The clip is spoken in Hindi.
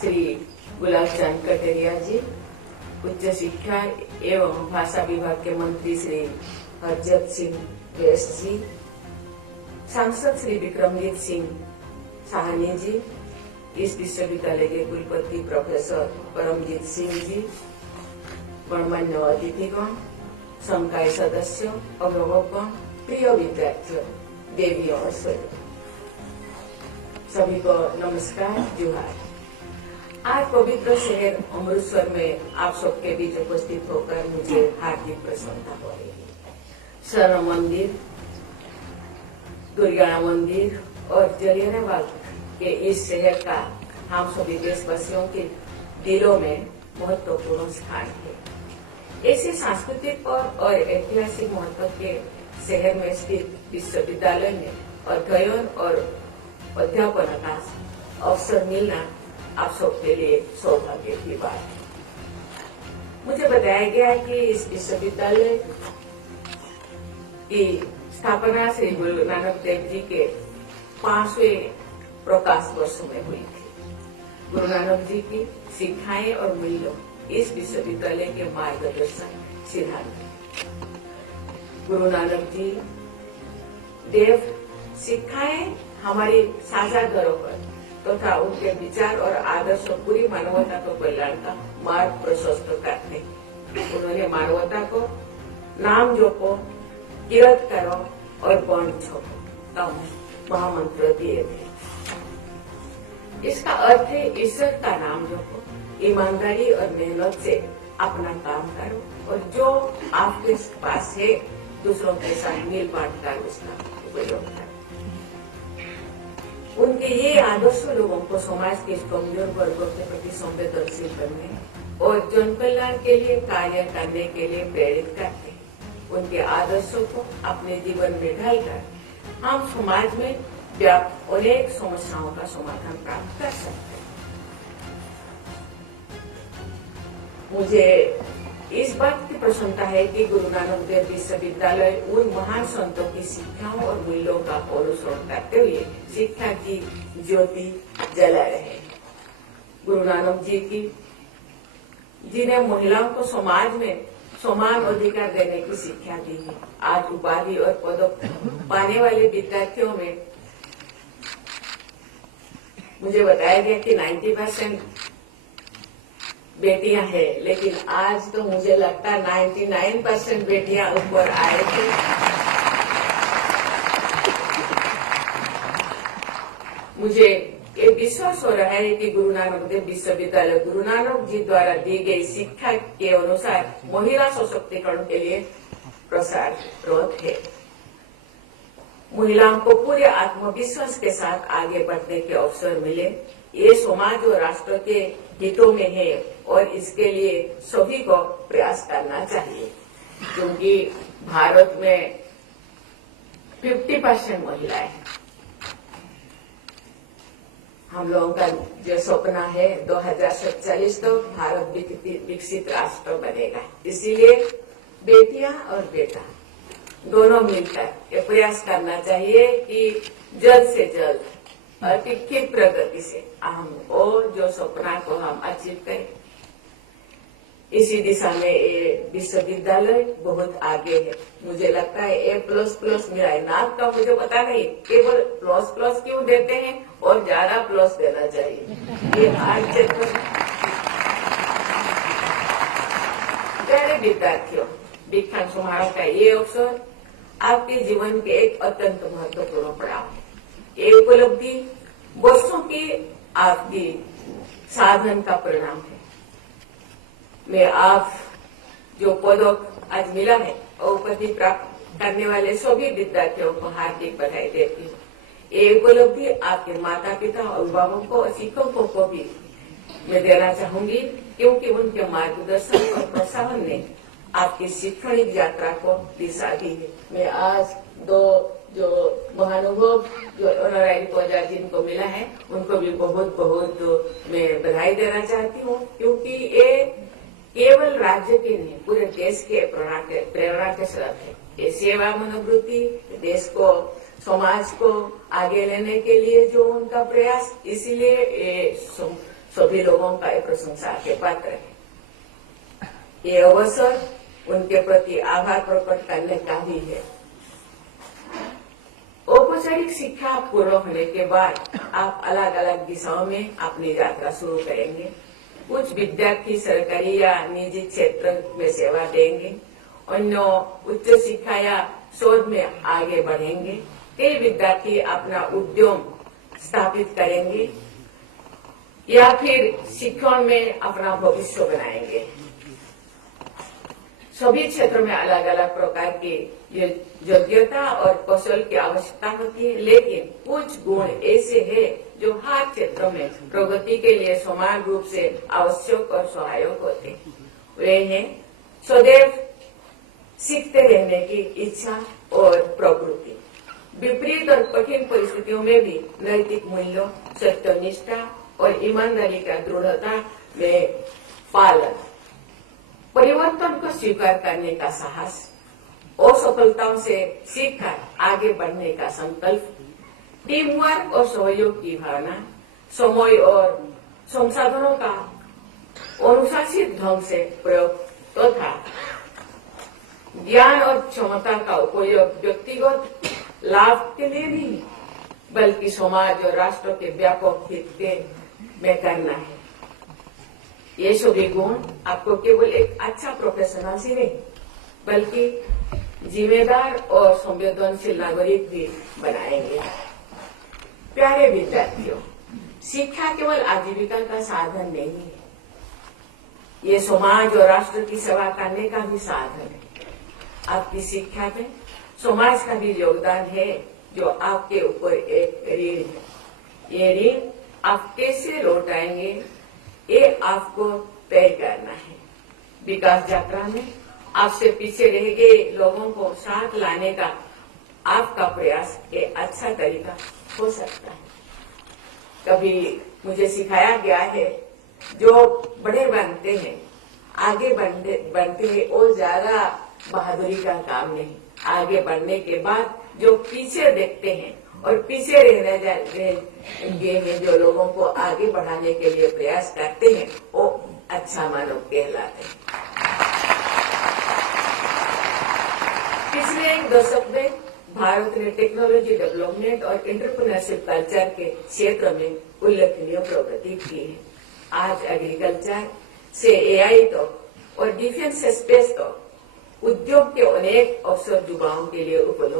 श्री गुलाब चंद कटारिया जी, उच्च शिक्षा एवं भाषा विभाग के मंत्री श्री हरजत सिंह वैश्य जी, सांसद श्री विक्रमजीत सिंह साहनी जी, इस विश्वविद्यालय के कुलपति प्रोफेसर परमजीत सिंह जी, गणमान्य अतिथिगण, संकाय सदस्यों, अभिभावकगण, प्रिय विद्यार्थियों, देवियों और स्वयं सभी को नमस्कार, जोहार। आज पवित्र शहर अमृतसर में आप सबके बीच उपस्थित होकर मुझे हार्दिक प्रसन्नता हो रही है। स्वर्ण मंदिर, दुर्गाना मंदिर और जलियांवाला बाग के इस शहर का हम सभी देशवासियों के दिलों में महत्वपूर्ण स्थान है। ऐसे सांस्कृतिक और ऐतिहासिक महत्व के शहर में स्थित विश्वविद्यालय में अध्ययन और अध्यापन का अवसर मिलना आप सबके लिए सौभाग्य की बात है। मुझे बताया गया है कि इस विश्वविद्यालय की स्थापना श्री गुरु नानक देव जी के 5वें प्रकाश वर्ष में हुई थी। गुरु नानक जी की शिक्षाएं और मूल्यों इस विश्वविद्यालय के मार्गदर्शन सिद्धांत। गुरु नानक जी देव शिक्षाएं हमारी साझा धरोहर तथा उनके विचार और आदर्श पूरी मानवता को कल्याण का मार्ग प्रशस्त करते। उन्होंने मानवता को नाम जपो, किरत करो और वर्ण छोड़ो का महामंत्र दिए थे। इसका अर्थ है ईश्वर का नाम जपो, ईमानदारी और मेहनत से अपना काम करो और जो आपके पास है दूसरों के साथ मिल बांट कर उसका उपयोग करो। उनके ये आदर्श लोगों को समाज के कमजोर वर्गों के प्रति संवेदनशील करने और जन कल्याण के लिए कार्य करने के लिए प्रेरित करते हैं। उनके आदर्शों को अपने जीवन में ढालकर हम समाज में व्याप्त अनेक समस्याओं का समाधान प्राप्त कर सकते हैं। मुझे इस बात की प्रसन्नता है कि गुरु नानक देव विश्वविद्यालय उन महान संतों की शिक्षाओं और मूल्यों का अनुसरण करते हुए शिक्षा की ज्योति जला रहे। गुरु नानक जी की जिन्हें महिलाओं को समाज में समान अधिकार देने की शिक्षा दी है, आज उपाधि और पदक पाने वाले विद्यार्थियों में मुझे बताया गया कि 90% बेटियां हैं, लेकिन आज तो मुझे लगता है 99% बेटियां ऊपर आए थे। मुझे ये विश्वास हो रहा है कि गुरु नानक देव विश्वविद्यालय गुरु नानक जी द्वारा दी गई शिक्षा के अनुसार महिला सशक्तिकरण के लिए प्रसाररत है। महिलाओं को पूरे आत्मविश्वास के साथ आगे बढ़ने के अवसर मिले, ये समाज और राष्ट्र के हितों में है और इसके लिए सभी को प्रयास करना चाहिए, क्योंकि भारत में 50% महिलाएं हैं। हम लोगों का जो सपना है 2047 तो भारत विकसित राष्ट्र बनेगा। इसीलिए बेटियां और बेटा दोनों मिलकर ये प्रयास करना चाहिए कि जल्द से जल्द अति प्रगति से हम और जो सपना को हम अचीव करें। इसी दिशा में ये विश्वविद्यालय बहुत आगे है। मुझे लगता है A++ मेरा इनाम का मुझे पता नहीं, केवल प्लस क्यों देते हैं और ज्यादा प्लस देना चाहिए। ये आज प्यारे विद्यार्थियों, दीक्षांत समारोह का ये अवसर आपके जीवन के एक अत्यंत महत्वपूर्ण पड़ाव है। ये उपलब्धि वर्षों की आपकी साधन का परिणाम है। मैं आप जो पदक आज मिला है और उपाधि प्राप्त करने वाले सभी विद्यार्थियों को हार्दिक बधाई देती हूँ। ये उपलब्धि आपके माता पिता, अभिभावकों और शिक्षकों को भी मैं देना चाहूंगी, क्योंकि उनके मार्गदर्शन और प्रोत्साहन ने आपकी शैक्षणिक यात्रा को दिशा दी है। मैं आज दो जो महानुभव जो ऑनरारी पद जिनको मिला है उनको भी बहुत बहुत मैं बधाई देना चाहती हूँ, क्योंकि ये केवल राज्य के नहीं पूरे देश के प्रेरणा के स्रोत है। ये सेवा मनोवृत्ति, देश को समाज को आगे लेने के लिए जो उनका प्रयास, इसीलिए सभी लोगों का ये प्रशंसा के पात्र है। ये अवसर उनके प्रति आभार प्रकट करने का भी है। औपचारिक शिक्षा पूर्ण होने के बाद आप अलग अलग दिशाओं में अपनी यात्रा शुरू करेंगे। कुछ विद्यार्थी सरकारी या निजी क्षेत्र में सेवा देंगे, अन्य उच्च शिक्षा या शोध में आगे बढ़ेंगे। कई विद्यार्थी अपना उद्यम स्थापित करेंगे या फिर शिक्षण में अपना भविष्य बनाएंगे। सभी क्षेत्रों में अलग अलग प्रकार की योग्यता और कौशल की आवश्यकता होती है, लेकिन कुछ गुण ऐसे हैं जो हर क्षेत्र में प्रगति के लिए समान रूप से आवश्यक और सहायक होते हैं। वे हैं सदैव सीखते रहने की इच्छा और प्रवृत्ति, विपरीत और कठिन परिस्थितियों में भी नैतिक मूल्यों, सत्यनिष्ठा और ईमानदारी का दृढ़ता में पालन, परिवर्तन को स्वीकार करने का साहस, असफलताओं से सीखकर आगे बढ़ने का संकल्प, टीम वर्क और सहयोग की भावना, समय और संसाधनों का अनुशासित ढंग से प्रयोग तथा ज्ञान और क्षमता का उपयोग व्यक्तिगत लाभ के लिए नहीं बल्कि समाज और राष्ट्र के व्यापक हित में करना है। ये सभी गुण आपको केवल एक अच्छा प्रोफेशनल ही नहीं बल्कि जिम्मेदार और संवेदनशील नागरिक भी बनाएंगे। प्यारे विद्यार्थियों, शिक्षा केवल आजीविका का साधन नहीं है, ये समाज और राष्ट्र की सेवा करने का भी साधन है। आपकी शिक्षा में समाज का भी योगदान है जो आपके ऊपर एक ऋण है। ये ऋण आप कैसे लौटाएंगे ये आपको तय करना है। विकास यात्रा में आपसे पीछे रह गए लोगों को साथ लाने का आपका प्रयास एक अच्छा तरीका हो सकता है। कभी मुझे सिखाया गया है जो बड़े बनते हैं, आगे बढ़ते हैं और ज्यादा बहादुरी का काम नहीं, आगे बढ़ने के बाद जो पीछे देखते हैं और पीछे रहने में जो लोगों को आगे बढ़ाने के लिए प्रयास करते हैं वो अच्छा मानव कहलाते हैं। पिछले एक दशक में भारत ने टेक्नोलॉजी डेवलपमेंट और एंटरप्रेन्योरशिप कल्चर के क्षेत्र में उल्लेखनीय प्रगति की है। आज एग्रीकल्चर से एआई तक और डिफेंस से स्पेस तक उद्योग के अनेक अवसर युवाओं के लिए उपलब्ध